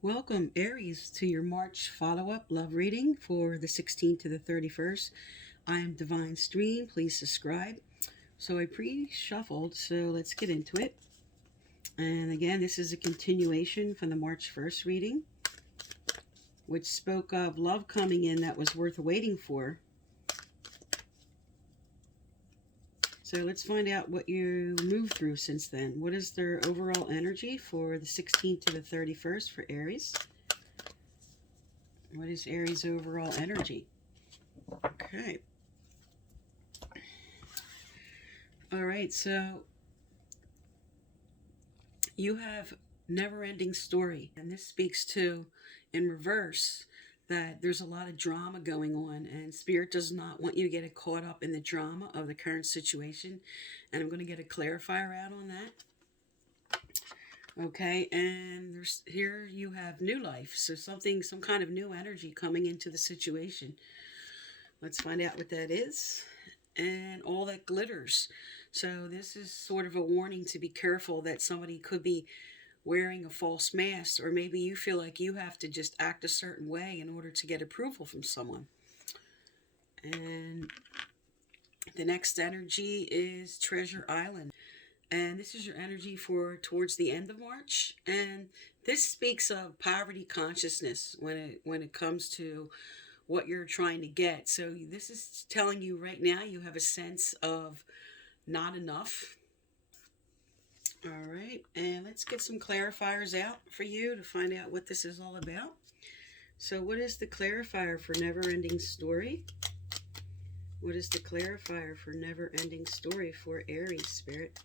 Welcome, Aries, to your March follow-up love reading for the 16th to the 31st. I am Divine Stream. Please subscribe. So I pre-shuffled, so let's get into it. And again, this is a continuation from the March 1st reading, which spoke of love coming in that was worth waiting for. So let's find out what you moved through since then. What is their overall energy for the 16th to the 31st for Aries? What is Aries' overall energy? Okay. All right, so you have never-ending story, and this speaks to, in reverse, that there's a lot of drama going on, and Spirit does not want you to get caught up in the drama of the current situation, and I'm going to get a clarifier out on that. Okay, and here you have new life, so some kind of new energy coming into the situation. Let's find out what that is. And all that glitters. So this is sort of a warning to be careful that somebody could be wearing a false mask, or maybe you feel like you have to just act a certain way in order to get approval from someone. And the next energy is Treasure Island. And this is your energy for towards the end of March. And this speaks of poverty consciousness when it comes to what you're trying to get. So this is telling you right now you have a sense of not enough. All right, and let's get some clarifiers out for you to find out what this is all about. So what is the clarifier for never-ending story? What is the clarifier for never-ending story for Aries, Spirit?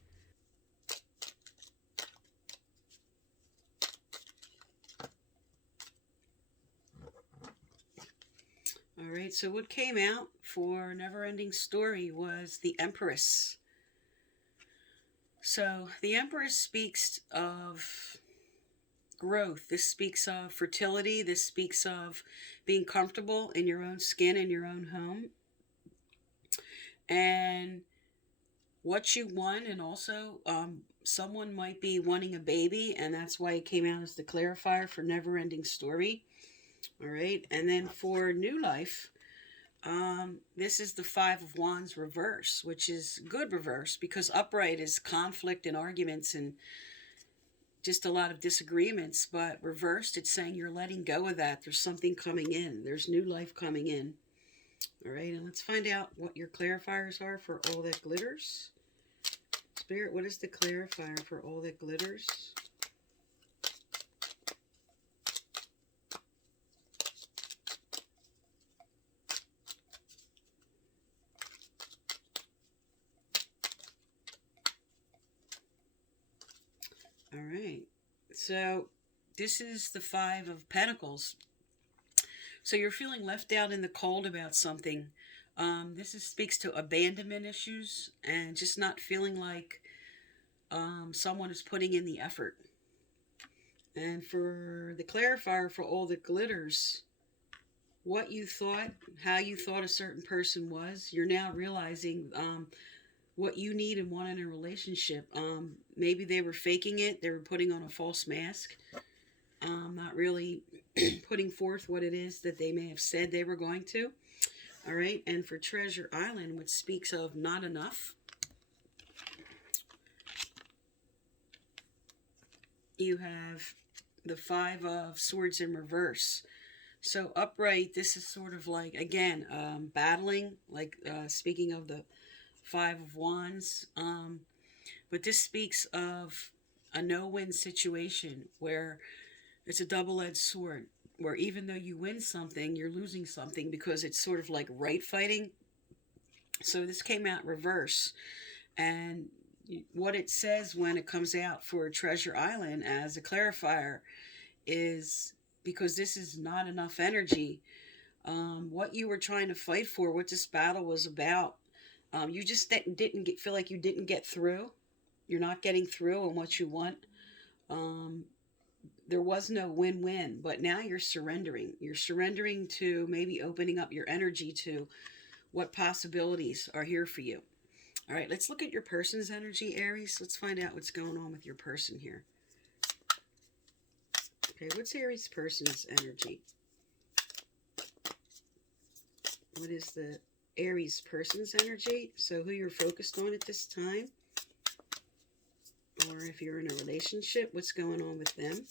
All right, so what came out for Never-Ending Story was the Empress. So the Empress speaks of growth. This speaks of fertility. This speaks of being comfortable in your own skin, in your own home. And what you want, and also someone might be wanting a baby, and that's why it came out as the clarifier for Never-Ending Story. All right, and then for new life, this is the Five of Wands reverse, which is good reverse because upright is conflict and arguments and just a lot of disagreements, but reversed, it's saying you're letting go of that. There's something coming in. There's new life coming in. All right, and let's find out what your clarifiers are for all that glitters. Spirit, what is the clarifier for all that glitters? All right, so this is the Five of Pentacles. So you're feeling left out in the cold about something. Speaks to abandonment issues and just not feeling like someone is putting in the effort. And for the clarifier for all the glitters, what you thought, how you thought a certain person was, you're now realizing what you need and want in a relationship. Maybe they were faking it. They were putting on a false mask. Not really putting forth what it is that they may have said they were going to. All right, and for Treasure Island, which speaks of not enough, you have the Five of Swords in reverse. So upright, this is sort of like, again, battling, like speaking of the Five of Wands. But this speaks of a no-win situation where it's a double-edged sword, where even though you win something, you're losing something because it's sort of like right fighting. So this came out reverse. And what it says when it comes out for Treasure Island as a clarifier is, because this is not enough energy, what you were trying to fight for, what this battle was about, you just didn't feel like you didn't get through. You're not getting through on what you want. There was no win-win, but now you're surrendering. You're surrendering to maybe opening up your energy to what possibilities are here for you. All right, let's look at your person's energy, Aries. Let's find out what's going on with your person here. Okay, what's Aries person's energy? What is the Aries person's energy? So who you're focused on at this time? Or if you're in a relationship, what's going on with them?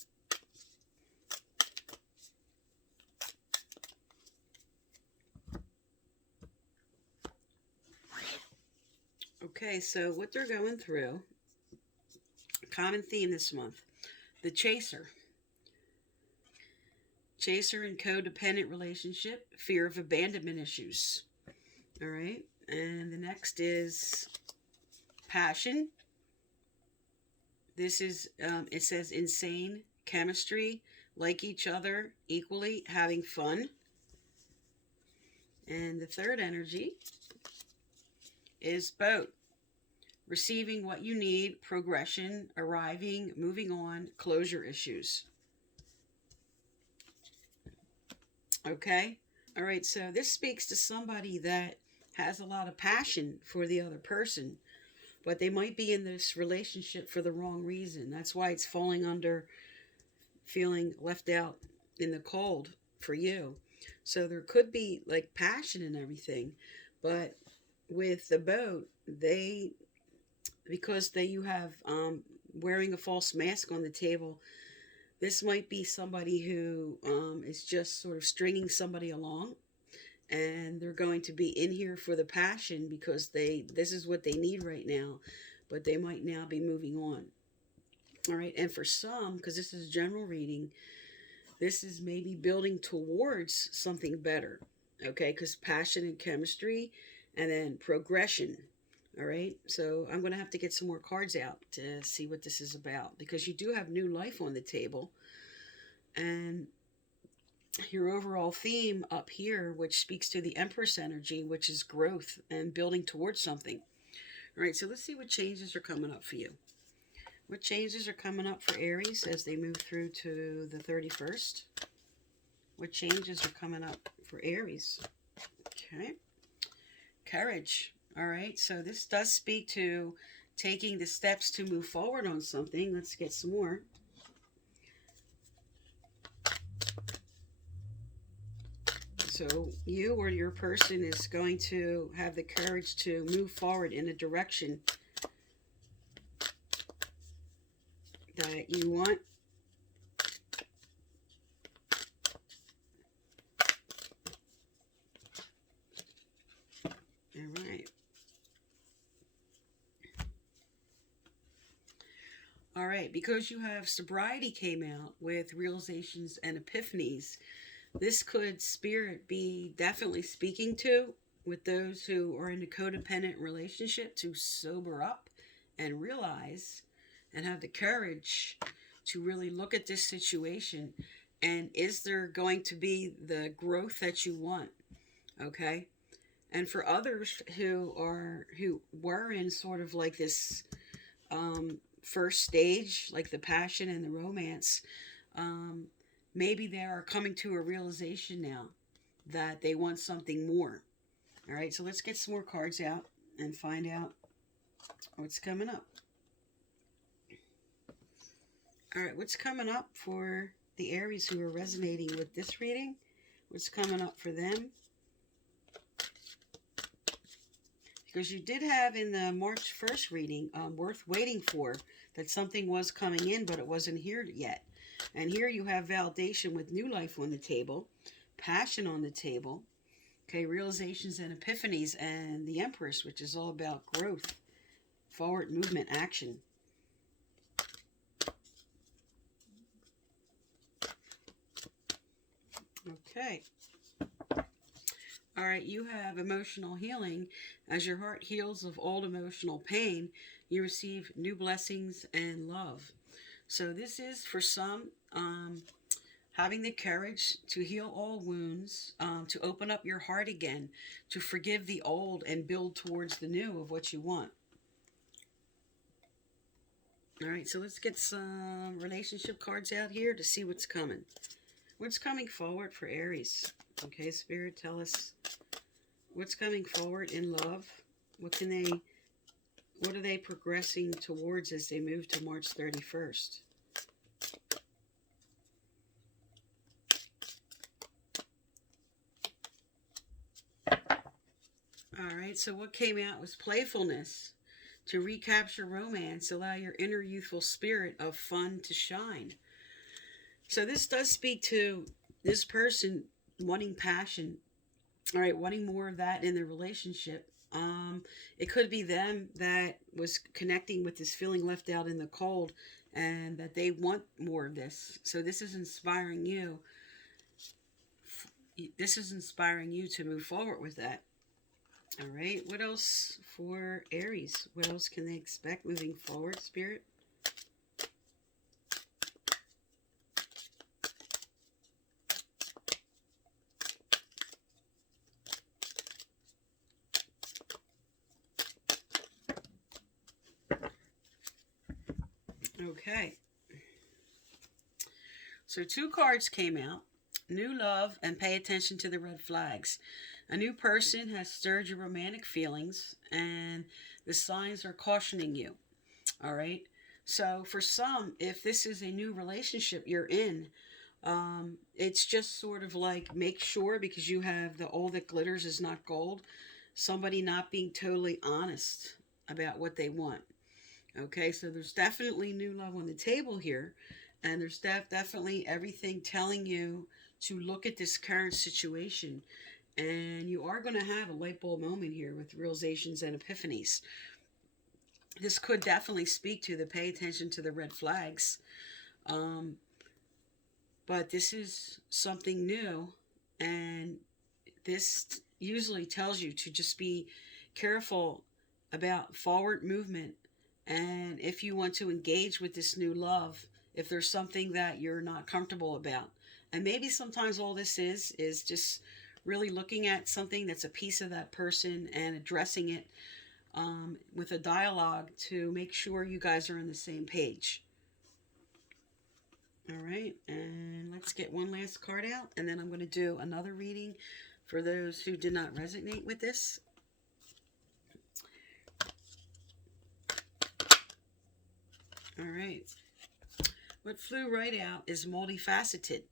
Okay, so what they're going through, common theme this month, the chaser. Chaser and codependent relationship, fear of abandonment issues. All right, and the next is passion. This is, it says insane chemistry, like each other equally, having fun. And the third energy is boat. Receiving what you need, progression, arriving, moving on, closure issues. Okay? All right, so this speaks to somebody that has a lot of passion for the other person, but they might be in this relationship for the wrong reason. That's why it's falling under feeling left out in the cold for you. So there could be like passion and everything, but with the boat, because you have wearing a false mask on the table, this might be somebody who is just sort of stringing somebody along, and they're going to be in here for the passion because this is what they need right now, but they might now be moving on. All right, and for some, because this is general reading, this is maybe building towards something better, okay, because passion and chemistry, and then progression. All right, so I'm going to have to get some more cards out to see what this is about, because you do have new life on the table. And your overall theme up here, which speaks to the Empress energy, which is growth and building towards something. All right, so let's see what changes are coming up for you. What changes are coming up for Aries as they move through to the 31st? What changes are coming up for Aries? Okay. Courage. All right, so this does speak to taking the steps to move forward on something. Let's get some more. So you or your person is going to have the courage to move forward in a direction that you want. All right. All right, because you have sobriety came out with realizations and epiphanies, this could spirit be definitely speaking to with those who are in a codependent relationship to sober up and realize and have the courage to really look at this situation, and is there going to be the growth that you want? Okay. And for others who were in sort of like this first stage, like the passion and the romance, maybe they are coming to a realization now that they want something more. All right, so let's get some more cards out and find out what's coming up. All right, what's coming up for the Aries who are resonating with this reading? What's coming up for them? Because you did have in the March 1st reading, worth waiting for, that something was coming in, but it wasn't here yet. And here you have validation with new life on the table, passion on the table, okay, realizations and epiphanies, and the Empress, which is all about growth, forward movement, action. Okay. All right, you have emotional healing. As your heart heals of old emotional pain, you receive new blessings and love. So this is for some, having the courage to heal all wounds, to open up your heart again, to forgive the old and build towards the new of what you want. All right, so let's get some relationship cards out here to see what's coming. What's coming forward for Aries? Okay, Spirit, tell us what's coming forward in love. What are they progressing towards as they move to March 31st? right, so what came out was playfulness. To recapture romance, allow your inner youthful spirit of fun to shine. So this does speak to this person wanting passion, all right, wanting more of that in their relationship. It could be them that was connecting with this feeling left out in the cold and that they want more of this. So this is inspiring you. This is inspiring you to move forward with that. All right, what else for Aries? What else can they expect moving forward, Spirit? Okay. So 2 cards came out. New love and pay attention to the red flags. A new person has stirred your romantic feelings and the signs are cautioning you. All right. So for some, if this is a new relationship you're in, it's just sort of like make sure, because you have the all that glitters is not gold. Somebody not being totally honest about what they want. Okay, so there's definitely new love on the table here, and there's definitely everything telling you to look at this current situation, and you are going to have a light bulb moment here with realizations and epiphanies. This could definitely speak to the pay attention to the red flags, but this is something new, and this usually tells you to just be careful about forward movement. And if you want to engage with this new love, if there's something that you're not comfortable about, and maybe sometimes all this is just really looking at something that's a piece of that person and addressing it with a dialogue to make sure you guys are on the same page. All right, and let's get one last card out, and then I'm going to do another reading for those who did not resonate with this. All right. What flew right out is multifaceted.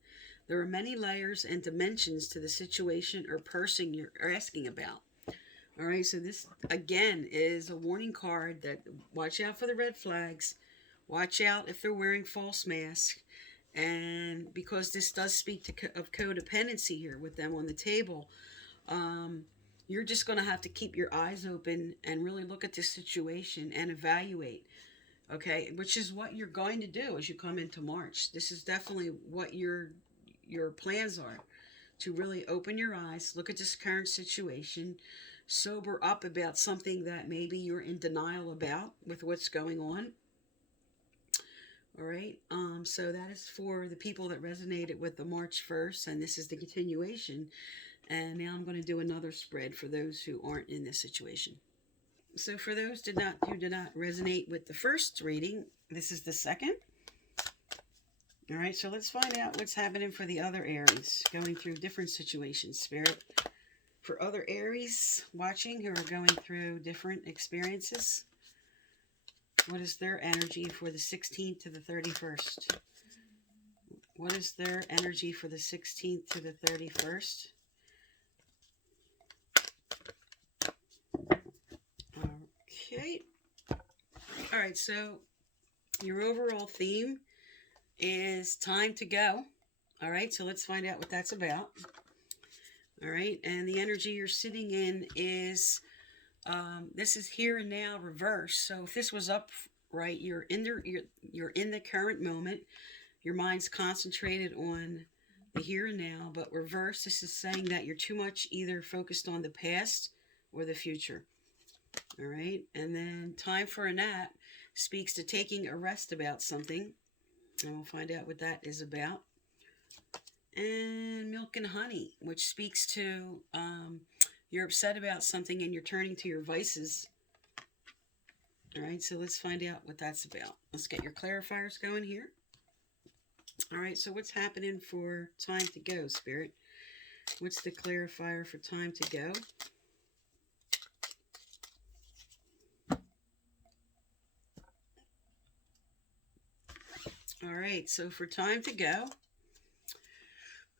There are many layers and dimensions to the situation or person you're asking about. All right, so this, again, is a warning card that watch out for the red flags. Watch out if they're wearing false masks. And because this does speak of codependency here with them on the table, you're just going to have to keep your eyes open and really look at this situation and evaluate. Okay, which is what you're going to do as you come into March. This is definitely what your plans are, to really open your eyes, look at this current situation, sober up about something that maybe you're in denial about with what's going on. All right, so that is for the people that resonated with the March 1st, and this is the continuation. And now I'm going to do another spread for those who aren't in this situation. So for those who did not resonate with the first reading, this is the second. All right, so let's find out what's happening for the other Aries, going through different situations, Spirit. For other Aries watching who are going through different experiences, what is their energy for the 16th to the 31st? What is their energy for the 16th to the 31st? Okay. All right, so your overall theme is time to go. All right, so let's find out what that's about. All right, and the energy you're sitting in is, this is here and now reverse. So if this was up, right, you're in the current moment. Your mind's concentrated on the here and now, but reverse, this is saying that you're too much either focused on the past or the future. All right, and then time for a nap speaks to taking a rest about something, and we'll find out what that is about. And milk and honey, which speaks to you're upset about something and you're turning to your vices. All right, so let's find out what that's about. Let's get your clarifiers going here. All right, so what's happening for time to go, Spirit? What's the clarifier for time to go? All right, so for time to go,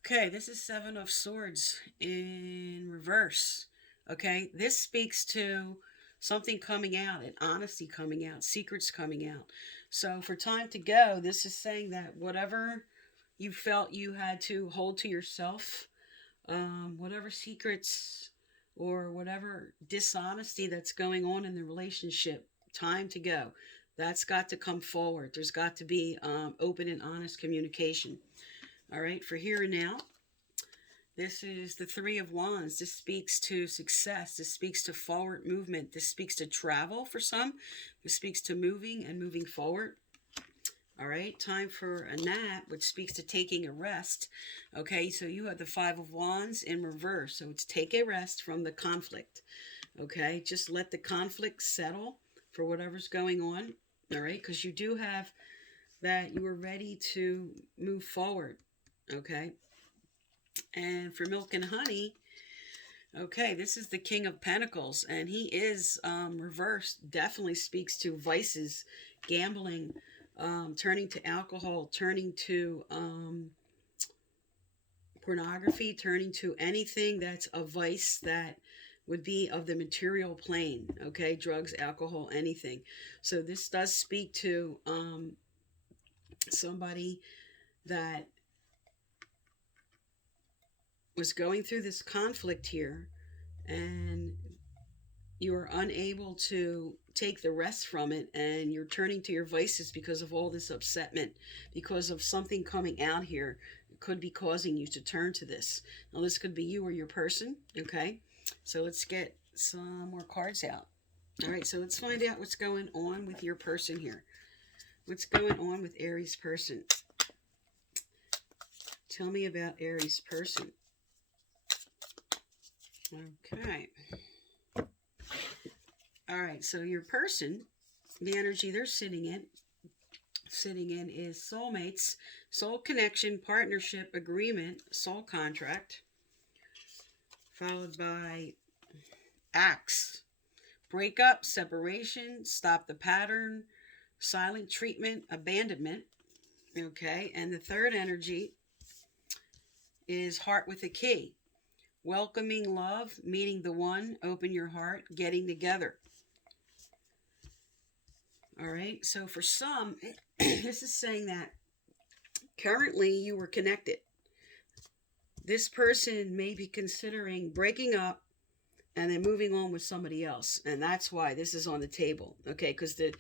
okay, this is 7 of Swords in reverse. Okay, this speaks to something coming out, and honesty coming out, secrets coming out. So for time to go, this is saying that whatever you felt you had to hold to yourself, whatever secrets or whatever dishonesty that's going on in the relationship, time to go. That's got to come forward. There's got to be open and honest communication. All right, for here and now. This is the Three of Wands. This speaks to success. This speaks to forward movement. This speaks to travel for some. This speaks to moving and moving forward. All right, time for a nap, which speaks to taking a rest. Okay, so you have the Five of Wands in reverse. So it's take a rest from the conflict. Okay, just let the conflict settle for whatever's going on. All right, because you do have that you are ready to move forward. Okay. And for milk and honey, okay, this is the King of Pentacles, and he is reversed. Definitely speaks to vices, gambling, turning to alcohol, turning to pornography, turning to anything that's a vice that would be of the material plane. Okay, drugs, alcohol, anything. So this does speak to somebody that was going through this conflict here, and you are unable to take the rest from it, and you're turning to your vices because of all this upsetment, because of something coming out here. It could be causing you to turn to this. Now this could be you or your person. Okay, so let's get some more cards out. All right, so let's find out what's going on with your person here. What's going on with Aries person? Tell me about Aries person. Okay. All right, so your person, the energy they're sitting in is soulmates, soul connection, partnership, agreement, soul contract, followed by acts, breakup, separation, stop the pattern, silent treatment, abandonment. Okay, and the third energy is heart with a key. Welcoming love, meeting the one, open your heart, getting together. All right, so for some, this is saying that currently you were connected. This person may be considering breaking up and then moving on with somebody else. And that's why this is on the table, okay? Because the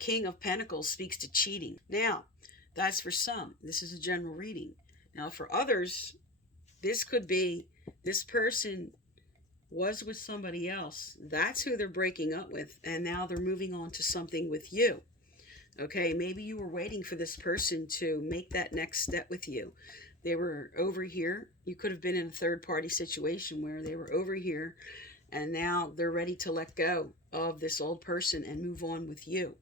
King of Pentacles speaks to cheating. Now, that's for some. This is a general reading. Now, for others, this could be this person was with somebody else. That's who they're breaking up with. And now they're moving on to something with you. Okay, maybe you were waiting for this person to make that next step with you. They were over here. You could have been in a third-party situation where they were over here, and now they're ready to let go of this old person and move on with you.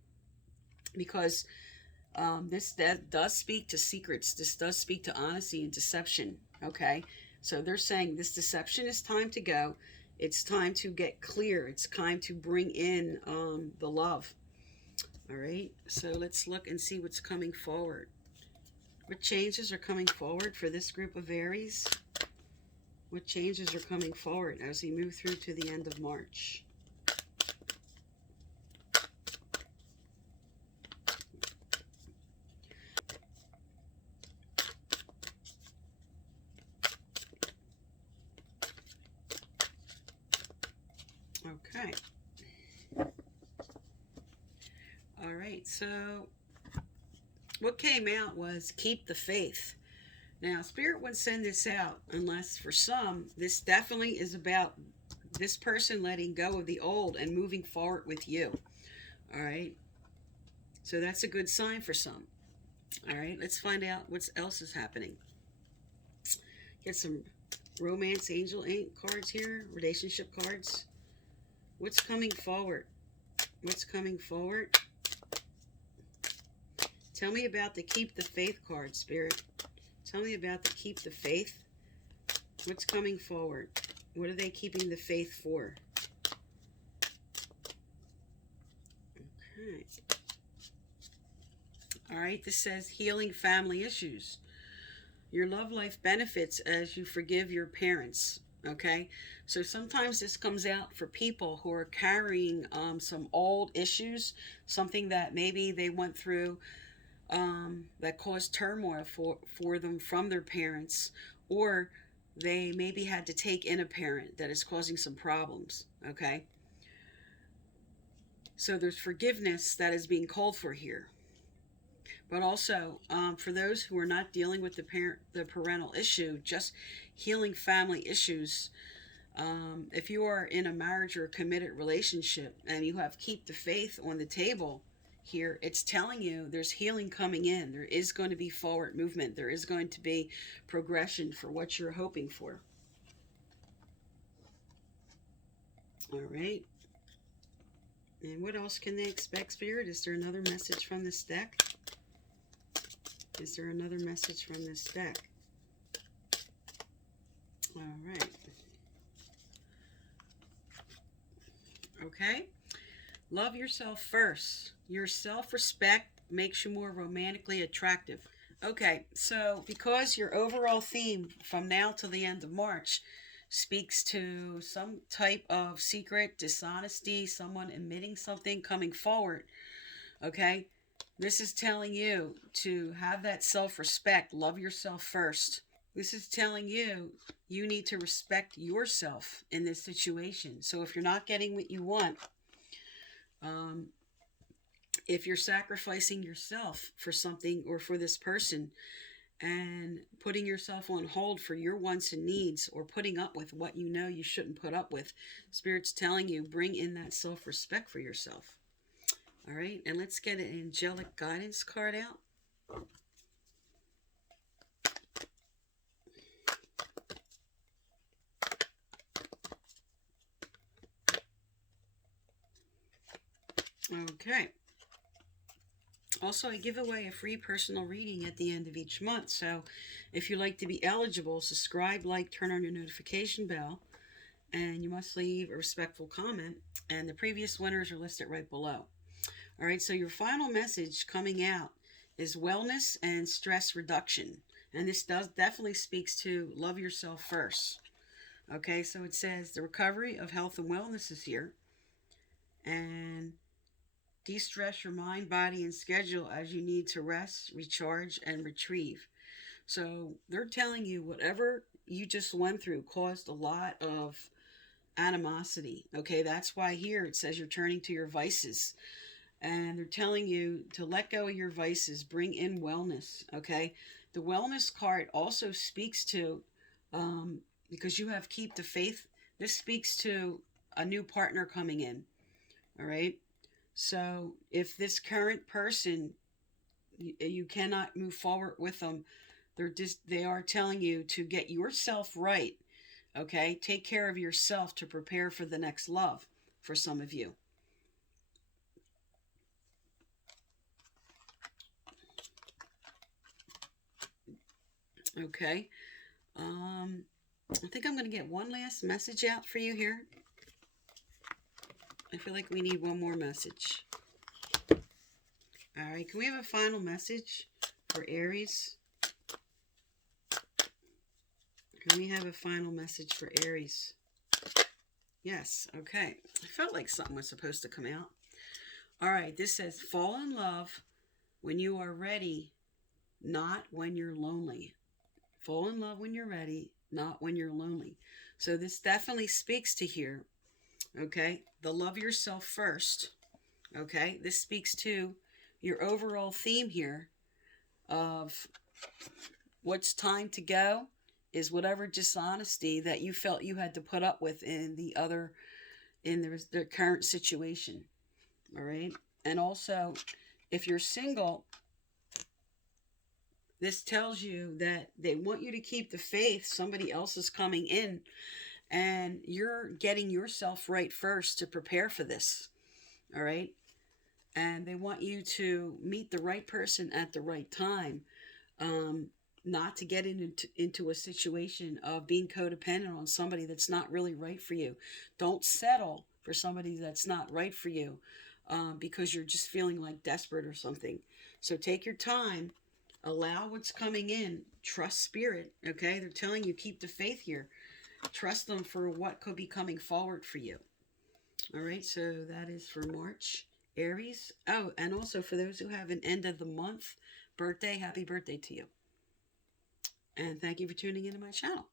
Because this does speak to secrets. This does speak to honesty and deception. Okay, so they're saying this deception is time to go. It's time to get clear. It's time to bring in the love. All right, so let's look and see what's coming forward. What changes are coming forward for this group of Aries? What changes are coming forward as we move through to the end of March? Okay. All right, so what came out was keep the faith. Now, Spirit wouldn't send this out unless for some, this definitely is about this person letting go of the old and moving forward with you. All right. So that's a good sign for some. All right. Let's find out what else is happening. Get some romance angel cards here, relationship cards. What's coming forward? What's coming forward? Tell me about the keep the faith card, Spirit. Tell me about the keep the faith. What's coming forward? What are they keeping the faith for? Okay. All right, this says healing family issues. Your love life benefits as you forgive your parents. Okay, so sometimes this comes out for people who are carrying some old issues, something that maybe they went through that caused turmoil for them from their parents, or they maybe had to take in a parent that is causing some problems. Okay, so there's forgiveness that is being called for here. But also, for those who are not dealing with the parental issue, just healing family issues. If you are in a marriage or a committed relationship and you have keep the faith on the table here, it's telling you there's healing coming in. There is going to be forward movement. There is going to be progression for what you're hoping for. All right. And what else can they expect, Spirit? Is there another message from this deck? Is there another message from this deck? All right. Okay. Love yourself first. Your self-respect makes you more romantically attractive. Okay, so because your overall theme from now till the end of March speaks to some type of secret, dishonesty, someone admitting something, coming forward, okay? This is telling you to have that self-respect, love yourself first. This is telling you you need to respect yourself in this situation. So if you're not getting what you want, if you're sacrificing yourself for something or for this person and putting yourself on hold for your wants and needs, or putting up with what you know you shouldn't put up with, Spirit's telling you bring in that self-respect for yourself. All right, and let's get an angelic guidance card out. Okay. Also, I give away a free personal reading at the end of each month. So if you'd like to be eligible, subscribe, like, turn on your notification bell, and you must leave a respectful comment. And the previous winners are listed right below. All right, so your final message coming out is wellness and stress reduction. And this definitely speaks to love yourself first. Okay, so it says the recovery of health and wellness is here. And de-stress your mind, body, and schedule as you need to rest, recharge, and retrieve. So they're telling you whatever you just went through caused a lot of animosity. Okay, that's why here it says you're turning to your vices. And they're telling you to let go of your vices, bring in wellness. Okay, the wellness card also speaks to, because you have keep the faith, this speaks to a new partner coming in. All right. So if this current person, you cannot move forward with them, they are telling you to get yourself right. Okay, take care of yourself to prepare for the next love for some of you. Okay, I think I'm going to get one last message out for you here. I feel like we need one more message. All right, can we have a final message for Aries? Can we have a final message for Aries? Yes, okay. I felt like something was supposed to come out. All right, this says, fall in love when you are ready, not when you're lonely. Fall in love when you're ready, not when you're lonely. So this definitely speaks to here, okay? The love yourself first, okay? This speaks to your overall theme here of what's time to go is whatever dishonesty that you felt you had to put up with in the current situation. All right. And also, if you're single, this tells you that they want you to keep the faith. Somebody else is coming in and you're getting yourself right first to prepare for this. All right. And they want you to meet the right person at the right time. Not to get into a situation of being codependent on somebody that's not really right for you. Don't settle for somebody that's not right for you because you're just feeling like desperate or something. So take your time, allow what's coming in, trust spirit, okay? They're telling you keep the faith here. trust them for what could be coming forward for you. All right, so that is for March, Aries. Oh, and also for those who have an end of the month birthday, happy birthday to you. And thank you for tuning into my channel.